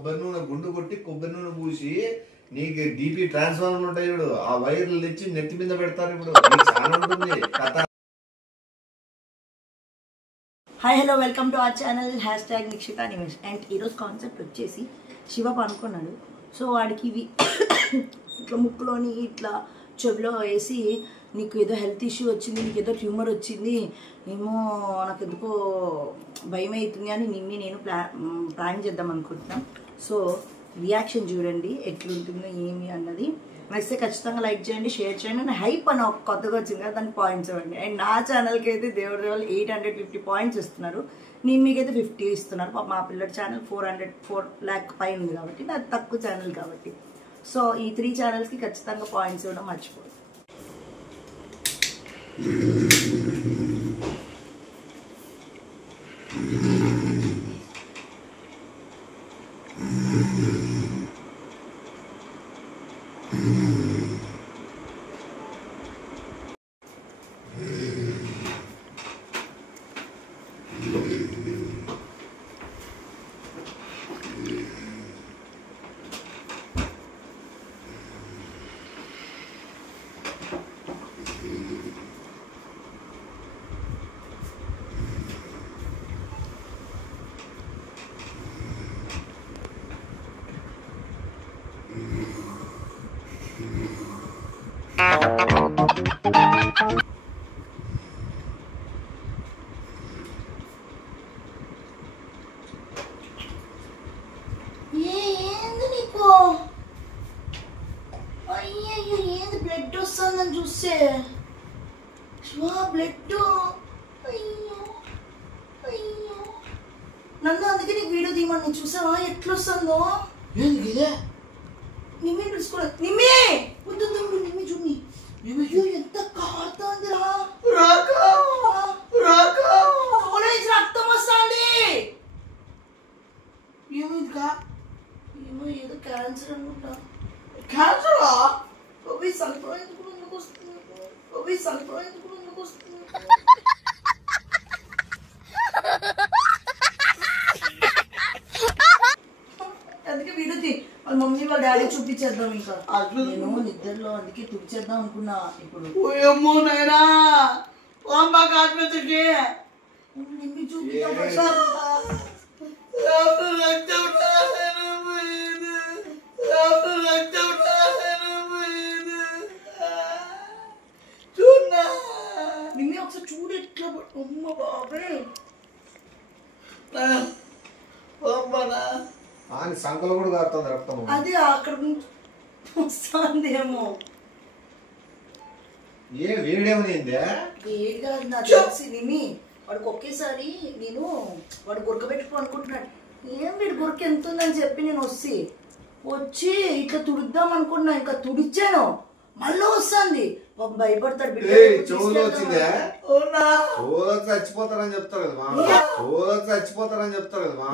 కొబ్బరి నూనె గుండు కొట్టి కొబ్బరి నూనె పూసి నీకు డీపీ ట్రాన్స్ఫార్మర్ ఉంటాయి చూడు ఆ వైర్లు తెచ్చి నెత్తి మీద పెడతారు ఇప్పుడు చాలా ఉంటుంది కథ. Hi hello welcome to our channel #Nikshitha Nivesh. And ఈరోజు కాన్సెప్ట్ వచ్చేసి శివ పనుకున్నాడు. సో వాడికి ఇవి ఇట్లా ముక్కులోని ఇట్లా చెవిలో వేసి నీకు ఏదో హెల్త్ ఇష్యూ వచ్చింది, నీకు ఏదో ట్యూమర్ వచ్చింది, ఏమో నాకు ఎందుకో భయం అవుతుంది అని నేను ప్లాన్ చేద్దాం అనుకుంటున్నాం. సో రియాక్షన్ చూడండి ఎట్లుంటుందో ఏమి అన్నది. నచ్చితే ఖచ్చితంగా లైక్ చేయండి, షేర్ చేయండి. అండ్ హైప్ అని ఒక కొత్తగా వచ్చింది కదా దానికి పాయింట్స్ ఇవ్వండి. అండ్ నా ఛానల్కి అయితే దేవుడి వాళ్ళు 850 పాయింట్స్ ఇస్తున్నారు, నేను మీకైతే 50 ఇస్తున్నారు. మా పిల్లడి ఛానల్ 4 lakh పైన ఉంది కాబట్టి నాది తక్కువ ఛానల్ కాబట్టి. సో ఈ 3 ఛానల్స్కి ఖచ్చితంగా పాయింట్స్ ఇవ్వడం మర్చిపోదు. ఏంది నీకు అయ్యో ఏంది బ్లడ్ వస్తుందని చూస్తే బ్లడ్ అయ్యో అయ్యో నన్ను అందుకే నీకు వీడియో తీయమని చూసావా ఎట్లా వస్తుందో. నిమ్మి పిలుచుకోలే నిమ్మి వద్దు నిమ్మి చూని అయ్యో ఎంత కారుతోందిరా రక్తం వస్తుంది. ఏమైందిగా ఏమో ఏదో క్యాన్సర్ అనుకుంటా. క్యాన్సరా సంక్రాంతి కూడా ఎందుకు వస్తుంది, సంక్రాంతి కూడా ఎందుకు వస్తుంది. అందుకే వీడియో వాళ్ళ మమ్మీ వాళ్ళ డాడీ చూపించేద్దాం. ఇంకా నేను నిద్రలో అందుకే తుడిచేద్దాం అనుకున్నా. ఇప్పుడు నిమ్మి చూపిద్దాం. నిమ్మి ఒకసారి చూడు ఎట్లా అమ్మ బాబే సంకలు కూడా కారుతుంది రక్తం. అది అక్కడ వస్తుందేమో. ఏ వేడేమనిందే వేడిగా నాకు తెలిసి నిమ్మి వాడికి ఒకేసారి నేను వాడు గురకబెట్టుకో అనుకుంటున్నాడు. ఏం వీడు గురక ఎంత ఉందని చెప్పి నేను వచ్చి ఇట్లా తుడుద్దాం అనుకున్నా. ఇంకా తుడిచాను మళ్ళీ వస్తుంది. భయపడతాడు చెవులో వచ్చిందే చచ్చిపోతారని చెప్తారు కదా చచ్చిపోతారని చెప్తారు కదా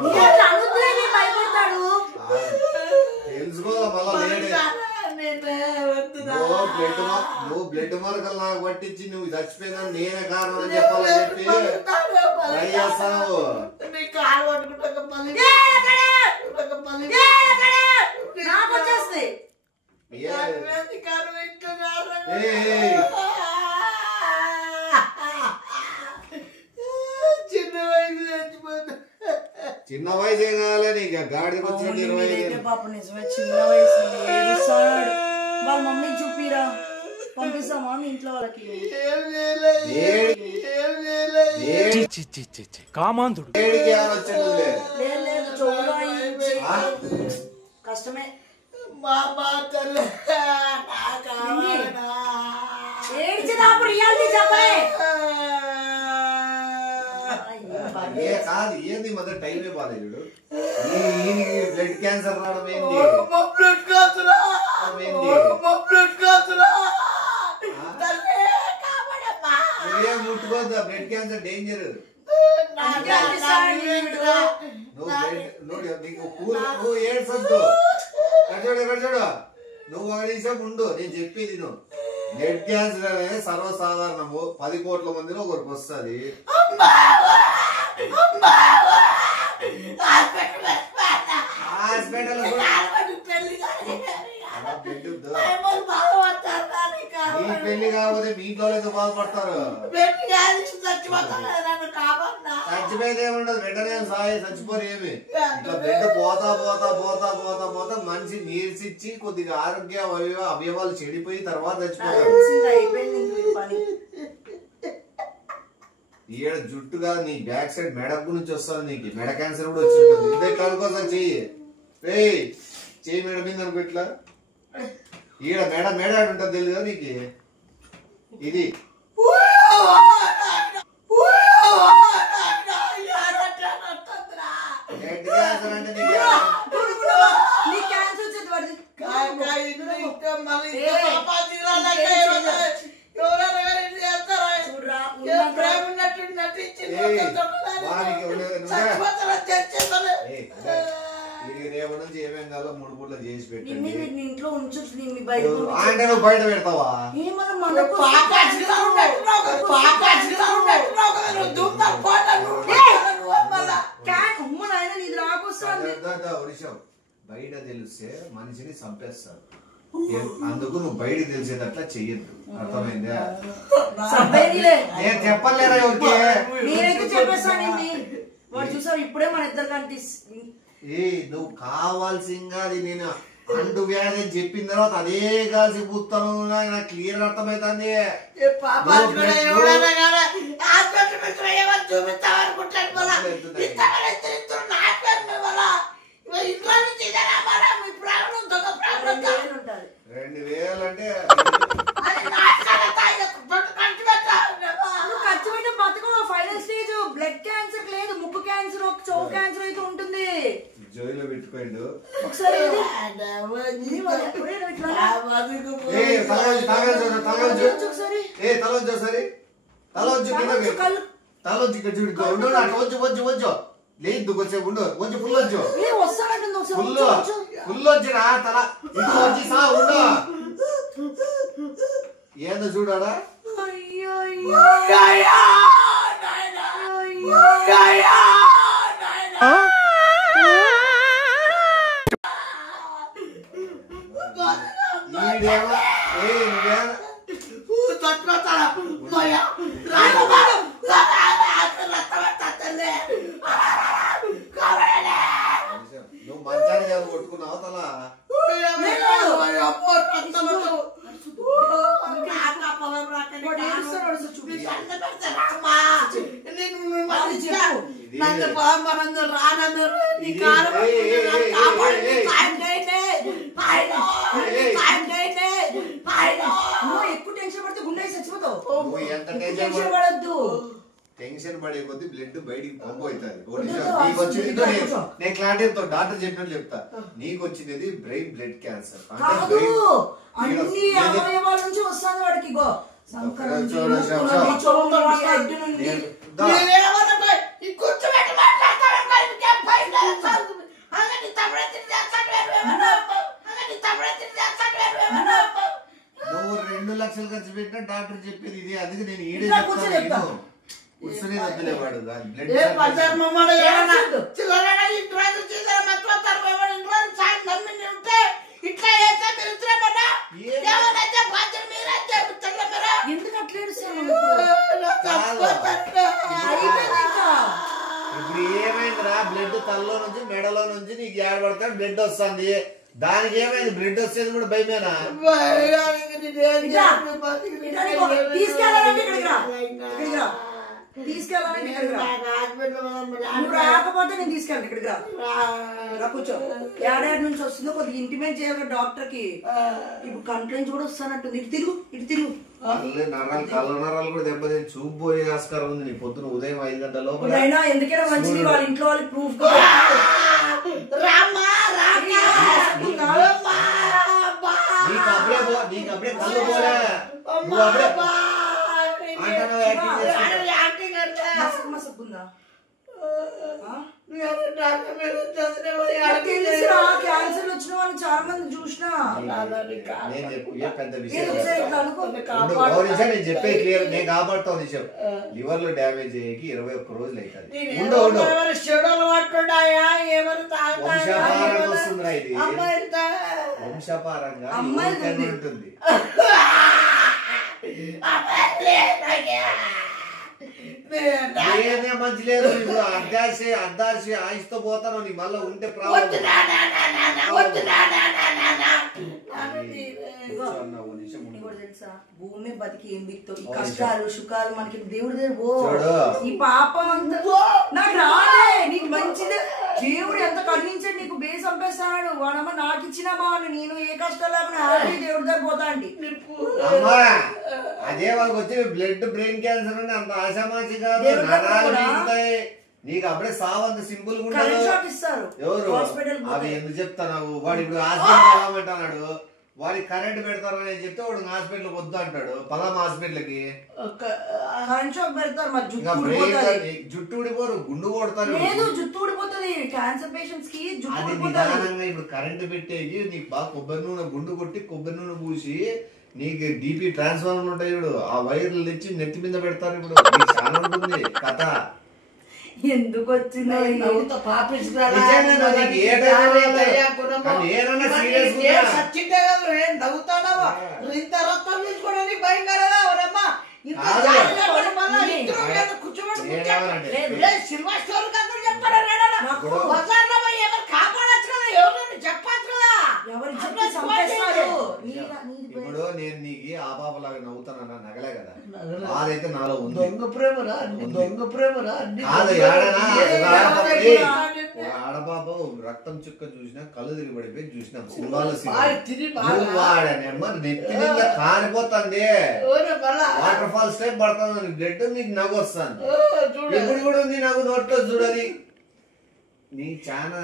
భయపడతాడు. తెలుసుకోదా మళ్ళా నువ్వు బ్లడ్ మార్కలు నాకు పట్టించి నువ్వు చచ్చిపోయినా నేనే కారణం అని చెప్పాలని చెప్పి ట్రై చేస్తావు. చిన్న వయసు ఏం కావాలి నీకు గాడికి వచ్చినట్టు 25 పాప నిజమే చిన్న వయసు ఏడుస్తాడు. వాళ్ళ మమ్మీ చూపిరా పంపిస్తామా మీ ఇంట్లో వాళ్ళకి. కామాంధుడు లేదు చోలో కష్టమే. ఏడ్చినప్పుడు రియాలిటీ చెప్పలే కాదు ఏంది మధ్య టైమే బాగాలేదు. బ్లడ్ క్యాన్సర్ రావడం ఏంటి ముట్టుకోద్దా బ్లడ్ క్యాన్సర్ డేంజర్. నువ్వు ఏడ్సొద్దు ఎక్కడ చూడు నువ్వు ఒక నిమిషం ఉండు నేను చెప్పేది నువ్వు. బ్లడ్ క్యాన్సర్ అనేది సర్వసాధారణము 10 కోట్ల మందిలో ఒకరికి వస్తుంది. హాస్పిటల్ పెళ్లి నీ పెళ్లి కాకపోతే మీ ఇంట్లో ఎందుకు బాధపడతారు? చచ్చిపోయేది ఏముండదు, వెంటనే సాయి చచ్చిపోరు ఏమి. ఇట్లా బ్లడ్ పోతా పోతా పోతా పోతా పోతా మనిషి నీర్చిచ్చి కొద్దిగా ఆరోగ్య అవయవాలు చెడిపోయి తర్వాత చచ్చిపోతారు. ఈడ జుట్టు కాదు, నీ బ్యాక్ సైడ్ మెడకు నుంచి వస్తుంది, నీకు మెడ క్యాన్సర్ కూడా వచ్చి ఉంటుంది. ఇది ఎట్లా అనుకోసం చెయ్యి, చెయ్యి మెడ మీద అనుకో. ఇట్లా ఈడ మెడ మెడ ఉంటుంది తెలియదు కదా నీకు. ఇది బ్లడ్ క్యాన్సర్ అంటే నీకు ఏమేం కాదో 3 పూట్ల చేసి పెట్టి ఇంట్లో ఉంచు. అంటే నువ్వు బయట పెడతావా? బయట తెలిస్తే మనిషిని చంపేస్తారు. అందుకు నువ్వు బయట తెలిసేటట్లా చెయ్యద్దు, అర్థమైందా? నేను చెప్పలేరా ఎవరికి? నేనైతే చెప్పేస్తానండి. వాడు చూసావు ఇప్పుడే మన ఇద్దరు కనిపిస్తుంది. నువ్వు కావాల్సింగా అది నేను అండు వ్యాధి అని చెప్పిన తర్వాత అదే కాల్సి పూస్తాను. నాకు క్లియర్ అర్థమైతుంది. $2000 ఖర్చు పెట్టే బతుకు ఫైనల్ స్టేజ్. బ్లడ్ క్యాన్సర్ లేదు, ముక్కు క్యాన్సర్, చౌ క్యాన్సర్ అయితే ఉంటుంది. జైల్లో పెట్టుకోండు ఒకసారి. తలొచ్చి ఇక్కడ చూడు, అట్లా వచ్చు వచ్చు వచ్చు లేదు, కొంచెం ఉండు, కొంచెం ఫుల్ వచ్చు, ఫుల్ వచ్చిరా తల ఇటు వచ్చి సా ఉండు. ఏందో చూడాడా? నువ్వు మంచాన్ని చేత కొట్టుకున్నావు తల. ఎక్కువ టెన్షన్ పడితే గుండె చచ్చిపోతావు. నువ్వు ఎంత టెన్షన్ పడద్దు. టెన్షన్ పడే కొద్ది బ్లడ్ బయటికి పంపు అవుతుంది. నీకు వచ్చింది నేను క్లారిటీతో డాక్టర్ చెప్పినట్టు చెప్తా. నీకు వచ్చినది బ్రెయిన్ బ్లడ్ క్యాన్సర్. అన్ని అవయవాల నుంచి వస్తుంది వాడికి. నువ్వు 2 లక్షలు ఖర్చు పెట్టినా డాక్టర్ చెప్పేది ఇది. అది నేను ఈడే చెప్తాను. కూర్చునే వద్దులే వాడు ఎందుకు అట్లా ఇప్పుడు ఏమైందిరా? బ్లడ్ తలలో నుంచి మెడలో నుంచి నీకు ఏడబడతాడు బ్లడ్ వస్తుంది. దానికి ఏమైంది? బ్లడ్ వచ్చేది కూడా భయమేనా? తీసుకెళ్ళాలంటే రాకపోతే నేను తీసుకెళ్ళండి. ఇక్కడికి రా, కూర్చో. ఏడాది నుంచి వస్తుందో కొద్దిగా ఇంటిమేట్ చేయాలి డాక్టర్ కి. ఇప్పుడు కంప్లైంట్స్ కూడా వస్తానంటుంది. ఇటు తిరుగు, ఇటు తిరుగు. కళ్ళ నరాలు కూడా దెబ్బతిని చూపు పోయే ఆస్కారం ఉంది. నీ పొద్దున ఉదయం 5 గంటల లోపల. ఎందుకైనా మంచిది వాళ్ళ ఇంట్లో వాళ్ళకి ప్రూఫ్ నీకు అప్పుడే కళ్ళు పోలే, నువ్వు అప్పుడే తెలుసురా క్యాన్సర్ వచ్చిన వాళ్ళు చాలా మంది చూసినా. నేను చెప్పే పెద్ద విషయం నేను చెప్పే క్లియర్, నేను కాపాడుతావు నిజం. లివర్ లో డ్యామేజ్ అయ్యేకి 21 రోజులు అవుతుంది. వంశపారంగా వస్తుందిరా ఇది, వంశపారంగా ఉంటుంది. మంచి లేదు ఇప్పుడు అర్ధాశి ఆయుష్తో పోతాను నీ మళ్ళీ ఉంటే ప్రాబ్లం. తెలుసా భూమి బతికి ఏం దిక్తావు? ఈ కష్టాలు సుఖాలు మనకి దేవుడి దగ్గర ఈ పాపం అంతా నాకు రాలే. నీకు మంచిదే, దేవుడు ఎంత కరుణించాడు, నీకు బేస్ చంపేస్తాడు. వాడమ్మ నాకు ఇచ్చిన బాగుంది, నేను ఏ కష్టం లేకుండా హ్యాపీ దేవుడి దగ్గర పోతా అండి. అదే వాళ్ళకి వచ్చి బ్రెయిన్ క్యాన్సర్ అని అంత ఆశామాషి కాదు. నీకు అప్పుడే సావంత సింపుల్ గా ఎవరు అవి ఎందుకు చెప్తావు? వాడు ఇప్పుడు హాస్పిటల్ వెళ్ళమంటున్నాడు, వాడికి కరెంట్ పెడతారు అని చెప్తే వాడు హాస్పిటల్ వద్దు అంటాడు. పలామా హాస్పిటల్ కి జుట్టు ఊడిపోరు, గుండు కొడతారు. జుట్టు ఊడిపోతుంది క్యాన్సర్ పేషెంట్స్ కి. అది నిదానంగా ఇప్పుడు కరెంట్ పెట్టేకి నీకు బాగా కొబ్బరి నూనె గుండు కొట్టి కొబ్బరి నూనె పూసి నీకు డీపీ ట్రాన్స్ఫార్మర్ ఉంటాయి ఇప్పుడు, ఆ వైర్లు తెచ్చి నెత్తి మీద పెడతారు. ఇప్పుడు చాలా ఉంటుంది కథ. ఎందుకు వచ్చిందో ఇప్పుడు నేను నీకు ఆ పాపలాగా నవ్వుతానన్నా నగలే కదా, అదైతే నాలో ఉంది. ఆడపాప రక్తం చుక్క చూసినా కళ్ళు తిరిగి పడిపోయి చూసినాం సినిమాలో. వాడనేమ్మ నెత్తి మీద కారిపోతుంది, వాటర్ ఫాల్స్ టైప్ పడుతుంది బ్లడ్, నీకు నవ్వు వస్తాను. ఎప్పుడు కూడా ఉంది నవ్వు నోట్లో చూడని. నీ చాలా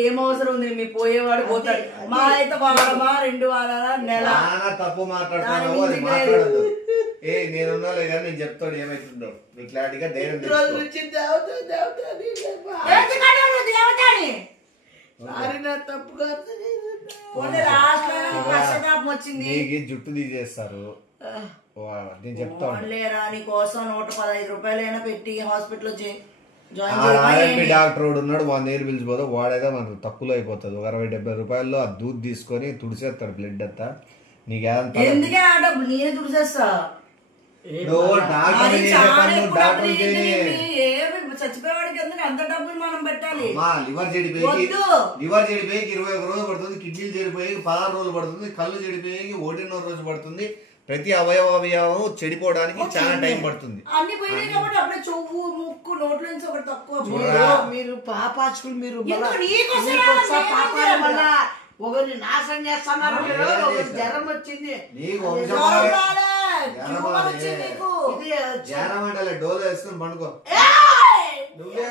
ఏం అవసరం ఉంది? మీ పోయేవాడు పోతాడు, మా అయితే వారమా 2 వారాల నెల. తప్పు మాట్లాడుతున్నావు, అది మాట్లాడదు. నేనున్నా లేదా నేను చెప్తాడు ఏమైతుందో నీ క్లారిటీగా ధైర్యం నీకు జుట్టు తీసేస్తారు. నేను చెప్తాను లేరా నీ కోసం 115 రూపాయలైనా పెట్టి హాస్పిటల్ ఆర్ఎంపీ డాక్టర్ ఉన్నాడు, 100 దగ్గర పిలిచిపోతే వాడైతే మనకు తక్కువలో అయిపోతుంది. 60-70 రూపాయల్లో ఆ దూద్ తీసుకొని తుడిసేస్తాడు బ్లడ్ అంతా. నీకు చచ్చిపోయేవాడికి ఎందుకు అంత డబ్బులు మనం పెట్టాలి? లివర్ చెడిపోయి 21 రోజులు పడుతుంది, కిడ్నీలు చెడిపోయి 16 రోజులు పడుతుంది, కళ్ళు చెడిపోయి 1.5 రోజు పడుతుంది. ప్రతి అవయవం చెడిపోవడానికి చాలా టైం పడుతుంది. అన్ని పోయినాయి కాబట్టి అప్పుడే చెవు ముక్కు నోట్ల నుంచి ఒకటి తక్కువ. మీరు పాపాచుకులు మీరు ఒకరిని నాశనం చేస్తున్నారు. జ్వరం వచ్చింది, డోలో వేసుకుని పండుకో. నువ్వే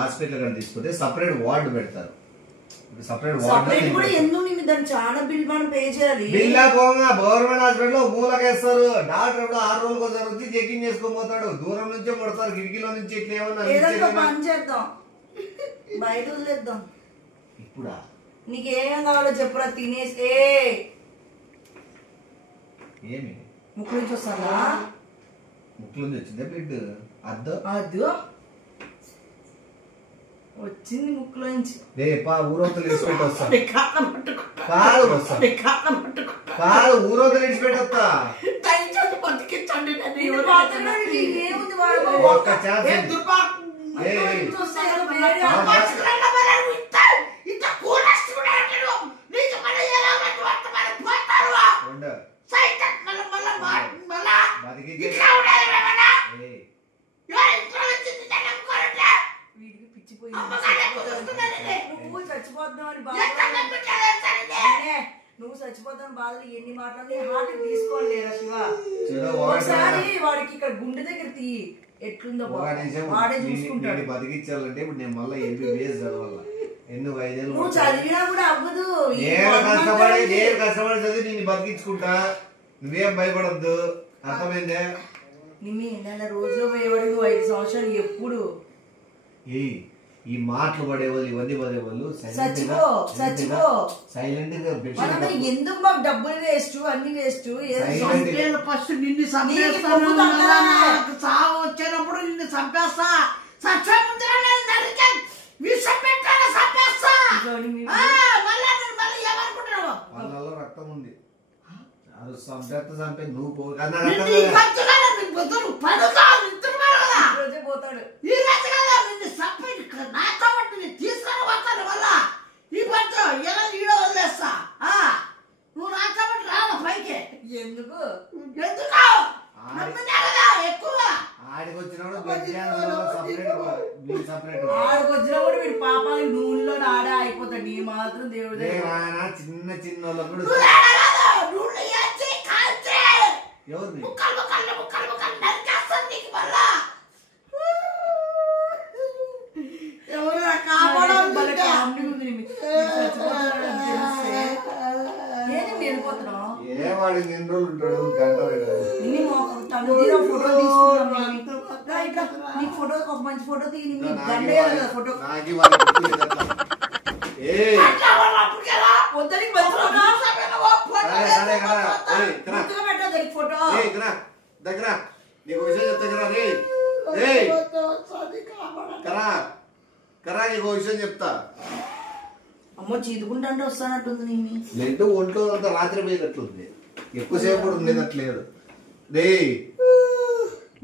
హాస్పిటల్ కానీ తీసుకుంటే సపరేట్ వార్డు పెడతారు. గవర్నమెంట్ హాస్పిటల్ లో మూలకేస్తారు. డాక్టర్ 6 రోజులకు ఒకసారి వచ్చి చెకింగ్ చేసుకొని పోతాడు. దూరం నుంచే కొడతారు, కిటికీలో నుంచి ఇట్లా ఏమన్నా బయట వదిలేద్దాం. ఇప్పుడా నీకేం కావాలో చెప్పురా, తినేసి. ఏమి ముక్కు నుంచి వస్తానా? ముక్కు నుంచి వచ్చిందే బ్లడ్. అద్దు వచ్చింది ముక్కులోంచి. ఊరవతలు ఇడిచిపెట్టి వస్తా. కాదు ఊరవతలు ఇడిచిపెట్టి వస్తా. ఒక్క ఛాన్స్ నువ్వు చచ్చిపోతావు బాధలు ఎన్ని మాటలు హార్ట్ తీసుకోలేరా శివ. ఒకసారి వాడికి ఇక్కడ గుండె దగ్గర తీయి ఎట్లుందో వాడే చూసుకుంటాడు. బతికించాలంటే ఇప్పుడు నేను మళ్ళీ MBBS చదవాల. ఎన్ని 5 ఏళ్ళు నువ్వు చదివినా కూడా అవ్వదు. నేను కష్టపడి చదివి నేను బతికించుకుంటా. నువ్వేం భయపడద్దు, అర్థమైందే? నిమ్మి నెల రోజులు పోయేవాడు నువ్వు 5 సంవత్సరాలు ఎప్పుడు ఈ మాటలు పడేవాళ్ళు ఇవన్నీ పడేవాళ్ళు చచ్చిపో సైలెంట్ గా మనం ఎందుకు మాకు డబ్బులు వేస్ట్ అన్ని వేస్ట్ ఫస్ట్ నిన్ను చంపేస్తాను చావు వచ్చినప్పుడు నిన్ను చంపేస్తా వాళ్ళలో రక్తం ఉంది చంపే నువ్వు పోతాడు తీసుకొని పోతాను మళ్ళా ఈ పంచ ఎలా ఈడో వదిలేస్తా నువ్వు నా కాబట్టి రావా పైకి ఎందుకు ఎక్కువగా ఆడికొచ్చినప్పుడు వీడి పాపాలు నూనెలో ఆడే అయిపోతాడు నీ మాత్రం దేవుడు చిన్న చిన్న ఏవాడు ఎన్ని రోజులు ఉంటాడు ఫోటో ఒక మంచి ఫోటో తీని ఫోటో ఫోటో దగ్గర నీకు విషయం చెప్తా కరా నీకు విషయం చెప్తా అమ్మో చీదుకుంటే వస్తానట్టుంది నేను బ్లడ్ ఒంట్లో అంతా రాత్రి పోయినట్లుంది ఎక్కువసేపు కూడా ఉండేటట్లేదు రే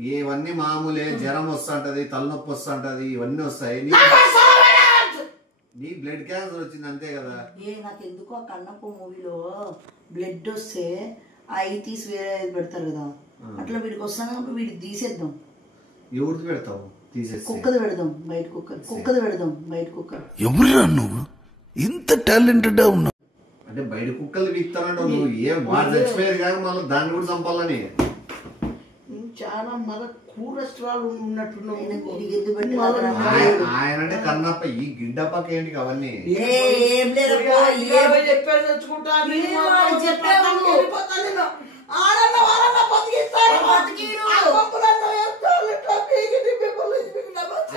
ఇవన్నీ మామూలే జ్వరం వస్తుంటది తలనొప్పి వస్తుంటది ఇవన్నీ వస్తాయి నీ బ్లడ్ క్యాన్సర్ వచ్చింది అంతే కదా నాకు ఎందుకో ఆ కన్నప్ప మూవీలో బ్లడ్ వస్తే అవి తీసి వేరే పెడతారు కదా అట్లా వీడికి వస్తాను వీడికి తీసేద్దాం ఎవరిది పెడతావు తీసేసి కుక్కది పెడదాం బయట కుక్కది పెడదాం బయట కుక్క ఎవరురా నువ్వు ఇంత టాలెంటెడ్ ఉన్నావు అంటే బయట కుక్కలు వీక్తానంటే నువ్వు ఏం వాడు చచ్చిపోయేది కాక మళ్ళీ దాన్ని కూడా చంపాలని చాలా మన కూరస్ట్రాలు ఉన్నట్టున్నావు ఆయన అంటే కన్నప్ప ఈ గిడ్డప్పకి ఏంటి అవన్నీ చెప్పేసి తెచ్చుకుంటాను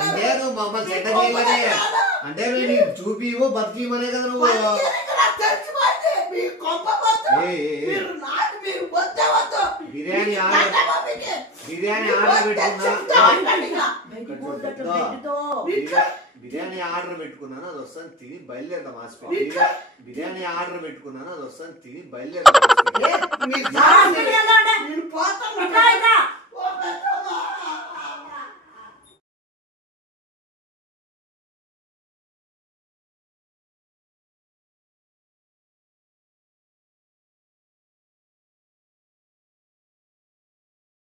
అంటే నువ్వు మమ్మల్ని చెడ్డ చేయమనే అంటే నువ్వు చూపివో బతికిమనే కదా నువ్వు బిర్యానీ ఆర్డర్ పెట్టుకున్నాను అది వస్తాను తిని బయలుదేరదాం హాస్పిటల్ బిర్యానీ ఆర్డర్ పెట్టుకున్నాను అది వస్తాను తిని బయలుదేరదాం